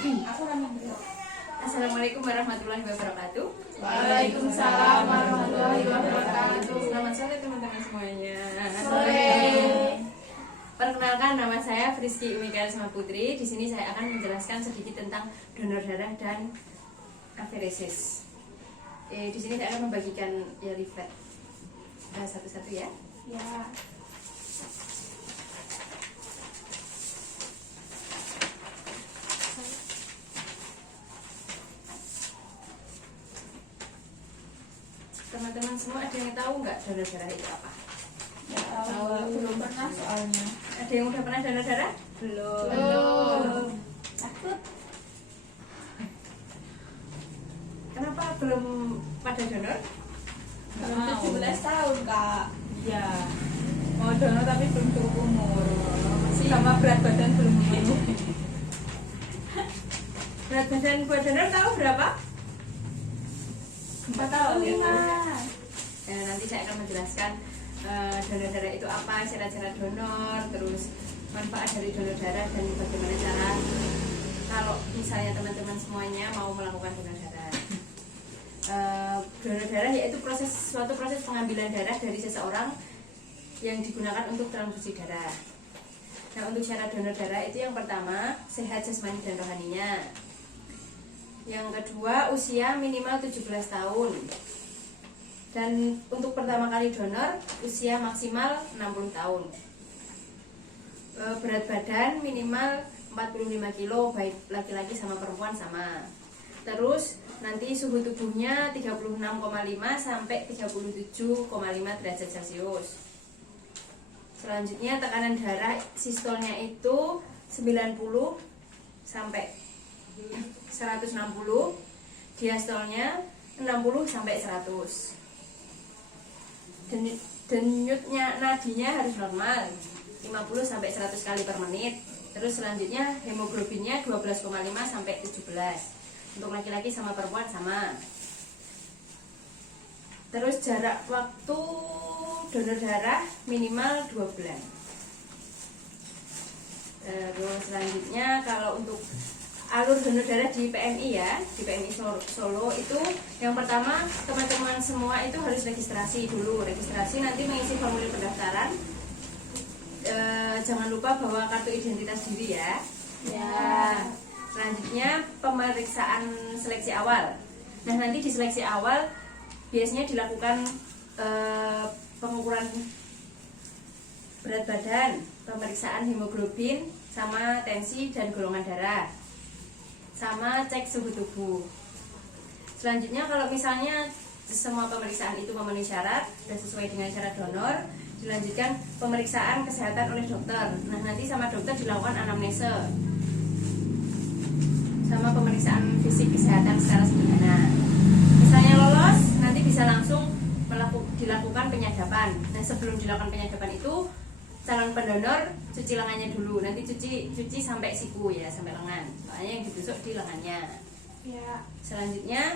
Assalamualaikum warahmatullahi wabarakatuh. Waalaikumsalam warahmatullahi wabarakatuh. Selamat sore teman-teman semuanya. Sore. Perkenalkan, nama saya Friski Mikael Putri. Di sini saya akan menjelaskan sedikit tentang donor darah dan aferesis. Di sini saya akan membagikan leaflet satu-satu ya. Ya. Teman-teman semua ada yang tahu nggak donor darah itu apa? Ya, belum pernah soalnya. Ada yang udah pernah donor darah? Belum. Takut. Kenapa belum pada donor? Belum 17 tahun, Kak. Iya, mau donor tapi belum cukup umur, sama berat badan belum memenuhi. Berat badan buat donor tahu berapa? 4 tahun. Nanti saya akan menjelaskan donor darah itu apa, syarat-syarat donor, terus manfaat dari donor darah, dan bagaimana cara kalau misalnya teman-teman semuanya mau melakukan donor darah. Donor darah yaitu suatu proses pengambilan darah dari seseorang yang digunakan untuk transfusi darah. Nah, untuk syarat donor darah itu yang pertama, sehat jasmani dan rohaninya. Yang kedua, usia minimal 17 tahun. Dan untuk pertama kali donor, usia maksimal 60 tahun. Berat badan minimal 45 kilo, baik laki-laki sama perempuan sama. Terus nanti suhu tubuhnya 36,5 sampai 37,5 derajat Celcius. Selanjutnya tekanan darah sistolnya itu 90 sampai 160, diastolnya 60 sampai 100. Denyutnya nadinya harus normal 50 sampai 100 kali per menit. Terus selanjutnya hemoglobinnya 12,5 sampai 17. Untuk laki-laki sama perempuan sama. Terus jarak waktu donor darah minimal 2 bulan. Terus selanjutnya kalau untuk alur donor darah di PMI ya, di PMI Solo itu yang pertama teman-teman semua itu harus registrasi dulu. Registrasi nanti mengisi formulir pendaftaran. Jangan lupa bawa kartu identitas diri ya. Ya. Selanjutnya pemeriksaan seleksi awal. Nah, nanti di seleksi awal biasanya dilakukan pengukuran berat badan, pemeriksaan hemoglobin, sama tensi dan golongan darah, sama cek suhu tubuh. Selanjutnya kalau misalnya semua pemeriksaan itu memenuhi syarat dan sesuai dengan syarat donor, dilanjutkan pemeriksaan kesehatan oleh dokter. Nah, nanti sama dokter dilakukan anamnese sama pemeriksaan fisik kesehatan secara sederhana. Misalnya lolos, nanti bisa langsung dilakukan penyadapan. Nah, sebelum dilakukan penyadapan itu calon pendonor cuci lengannya dulu. Nanti cuci sampai siku ya, sampai lengan. Soalnya yang ditusuk di lengannya. Ya. Selanjutnya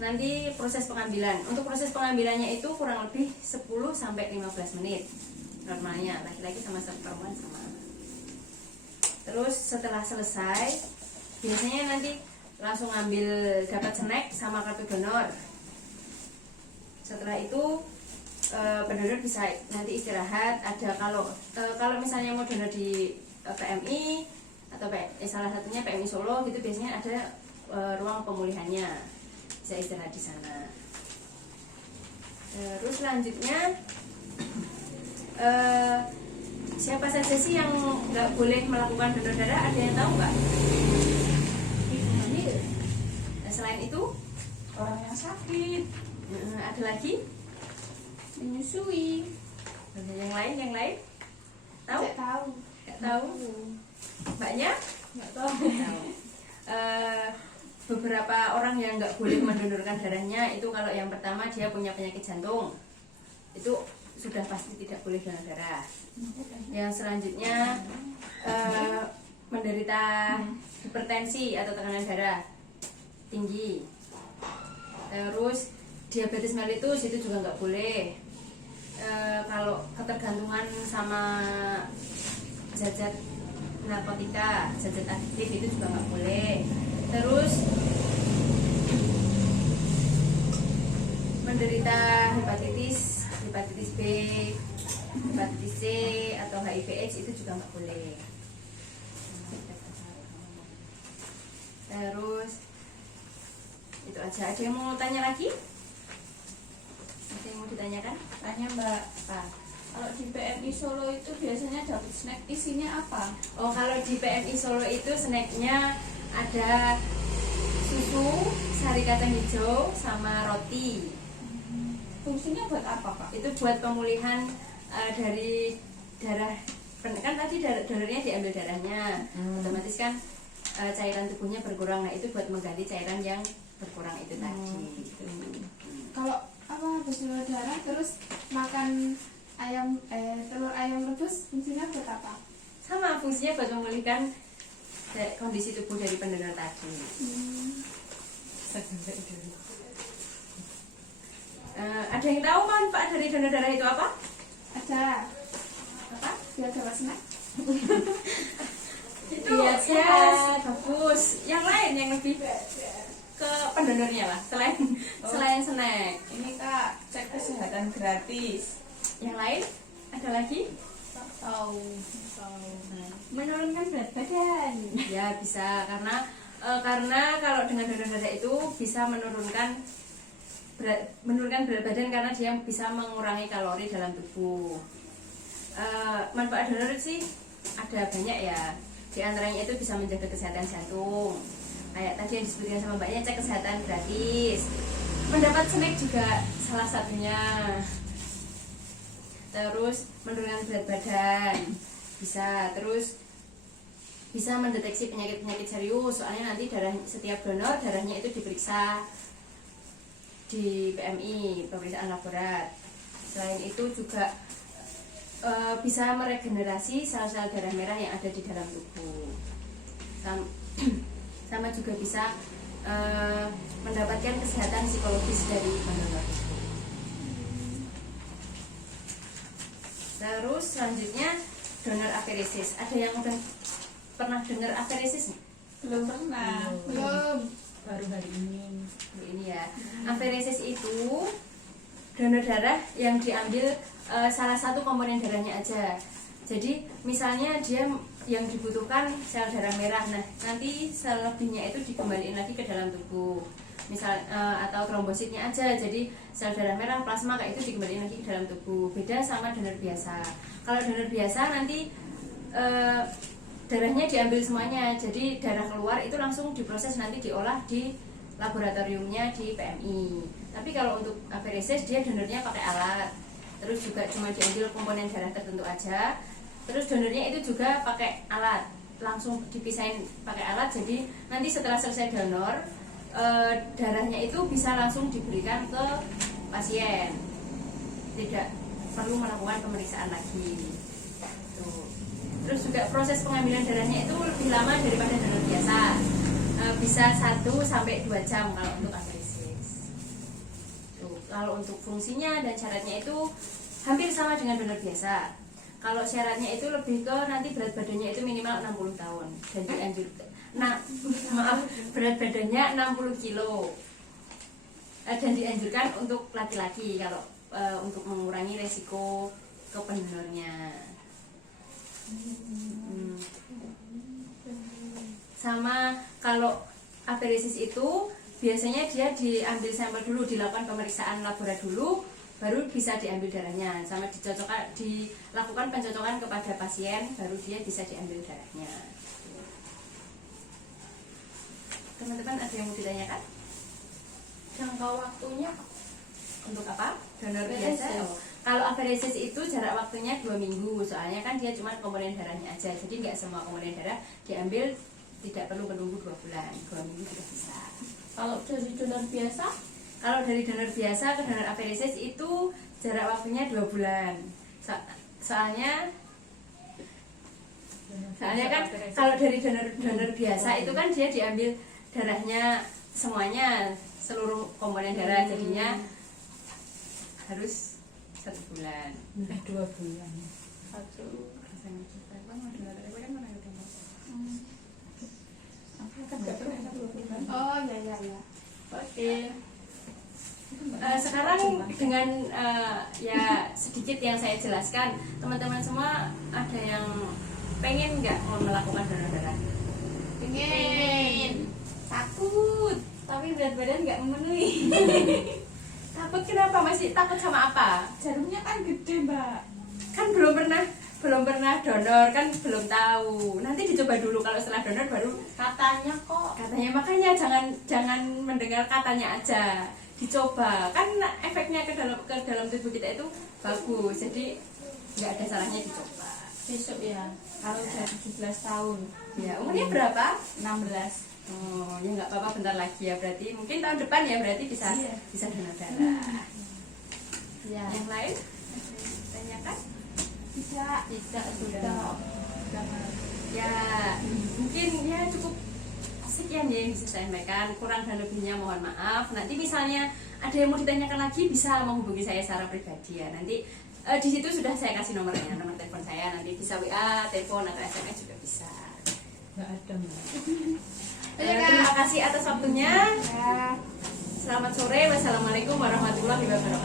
nanti proses pengambilan. Untuk proses pengambilannya itu kurang lebih 10 sampai 15 menit. Normalnya laki-laki sama perempuan sama. Terus setelah selesai biasanya nanti langsung dapat snack sama kartu donor. Setelah itu pendonor bisa nanti istirahat. Ada kalau misalnya mau donor di PMI atau salah satunya PMI Solo gitu, biasanya ada ruang pemulihannya, bisa istirahat di sana. Terus selanjutnya siapa saja sih yang nggak boleh melakukan donor darah? Ada yang tahu nggak? Selain itu Orang yang sakit, ada lagi menyusui. yang lain tahu? Tidak tahu. Nggak tahu. Mbaknya Nggak tahu. tahu. Beberapa orang yang nggak boleh mendonorkan darahnya itu kalau yang pertama dia punya penyakit jantung, itu sudah pasti tidak boleh donor darah. Yang selanjutnya menderita hipertensi atau tekanan darah tinggi. Terus diabetes mellitus itu juga nggak boleh. Kalau ketergantungan sama zat-zat narkotika, zat-zat adiktif itu juga nggak boleh. Terus menderita hepatitis B, hepatitis C atau HIV/AIDS itu juga nggak boleh. Terus itu aja. Ada yang mau tanya lagi? Ada yang mau ditanyakan? Tanya Mbak, Apa? kalau di PMI Solo itu biasanya dapat snack isinya apa? Oh, kalau di PMI Solo itu snacknya ada susu, sari kacang hijau, sama roti. Fungsinya buat apa Pak? Itu buat pemulihan dari darah. Kan tadi darahnya diambil darahnya, otomatis kan cairan tubuhnya berkurang. Nah, itu buat mengganti cairan yang berkurang itu tadi. Kalau apa habis donor darah terus makan telur ayam rebus fungsinya buat apa? Sama fungsinya buat memulihkan kondisi tubuh dari pendonor tadi. Ada yang tahu manfaat dari donor darah itu apa? Ada Apa? biar dapat snack. Itu Iya, ya bagus. Yang lain yang lebih ke pendonornya lah, selain snack. Ini Kak, cek kesehatan gratis. Yang lain ada lagi? Tahu. Menurunkan berat badan. Ya bisa, karena kalau dengan donor darah itu bisa menurunkan berat badan, karena dia bisa mengurangi kalori dalam tubuh. Manfaat donor sih ada banyak ya. Di antaranya itu bisa menjaga kesehatan jantung. Kayak tadi yang disebutkan sama mbaknya, cek kesehatan gratis. Mendapat snack juga salah satunya. Terus menurunkan berat badan bisa. Terus bisa mendeteksi penyakit-penyakit serius. Soalnya nanti setiap donor darahnya itu diperiksa di PMI, pemeriksaan laborat. Selain itu juga bisa meregenerasi sel-sel darah merah yang ada di dalam tubuh. Sama juga bisa mendapatkan kesehatan psikologis dari pendonor. Terus selanjutnya donor aferesis. Ada yang udah pernah dengar aferesis nih? Belum pernah. Belum. Baru hari ini. Ini ya, aferesis itu donor darah yang diambil salah satu komponen darahnya aja. Jadi misalnya dia yang dibutuhkan sel darah merah, nah nanti sel lebihnya itu dikembaliin lagi ke dalam tubuh. Atau trombositnya aja, jadi sel darah merah plasma kayak itu dikembaliin lagi ke dalam tubuh. Beda sama donor biasa. Kalau donor biasa nanti darahnya diambil semuanya, jadi darah keluar itu langsung diproses, nanti diolah di laboratoriumnya di PMI. Tapi kalau untuk aferesis dia donornya pakai alat, terus juga cuma diambil komponen darah tertentu aja. Terus donornya itu juga pakai alat, langsung dipisahin pakai alat. Jadi nanti setelah selesai donor, darahnya itu bisa langsung diberikan ke pasien, tidak perlu melakukan pemeriksaan lagi. Tuh. Terus juga proses pengambilan darahnya itu lebih lama daripada donor biasa, bisa 1-2 jam kalau untuk aferesis. Kalau untuk fungsinya dan syaratnya itu hampir sama dengan donor biasa. Kalau syaratnya itu lebih ke nanti berat badannya itu minimal 60 tahun dan dianjurkan. Berat badannya 60 kilo dan dianjurkan untuk laki-laki kalau untuk mengurangi resiko ke pendonornya. Sama kalau aferesis itu biasanya dia diambil sampel dulu, dilakukan pemeriksaan laborat dulu, baru bisa diambil darahnya. Sama dilakukan pencocokan kepada pasien, baru dia bisa diambil darahnya. Teman-teman ada yang mau ditanyakan? Jangka waktunya Untuk apa? Donor biasa. Kalau aferesis itu jarak waktunya 2 minggu, soalnya kan dia cuma komponen darahnya aja, jadi nggak semua komponen darah diambil, tidak perlu menunggu 2 bulan, 2 minggu sudah bisa. kalau dari donor biasa Kalau dari donor biasa ke donor aferesis itu jarak waktunya 2 bulan. Soalnya kan kalau dari donor biasa itu kan dia diambil darahnya semuanya, seluruh komponen darah, jadinya harus 1 bulan. 2 bulan. satu. Oke. Sekarang dengan ya sedikit yang saya jelaskan, teman-teman semua ada yang pengen nggak mau melakukan donor darah? Pengen. Takut, tapi berat badan nggak memenuhi. Takut kenapa? Masih takut sama apa? Jarumnya kan gede, Mbak. Kan belum pernah donor, kan belum tahu. Nanti dicoba dulu, kalau setelah donor baru Katanya kok. katanya. Makanya jangan mendengar katanya aja, dicoba. Kan efeknya ke dalam tubuh kita itu bagus, jadi nggak ada salahnya dicoba. Besok ya. Kalau udah 17 tahun. Ya, umurnya berapa? 16. Oh, ya nggak apa-apa, bentar lagi ya. Berarti mungkin tahun depan ya, berarti bisa Iya. bisa donor darah. Ya. Yang lain? Tanyakan? Tidak sudah. Jangan. Ya, mungkin ya cukup sekian ya yang bisa saya sampaikan. Kurang dan lebihnya mohon maaf. Nanti misalnya ada yang mau ditanyakan lagi, bisa menghubungi saya secara pribadi ya. Nanti di situ sudah saya kasih nomornya, nomor telepon saya. Nanti bisa WA, telepon atau SMS juga bisa. Nggak ada Mbak. Terima kasih atas waktunya. Ya. Selamat sore. Wassalamualaikum warahmatullahi wabarakatuh.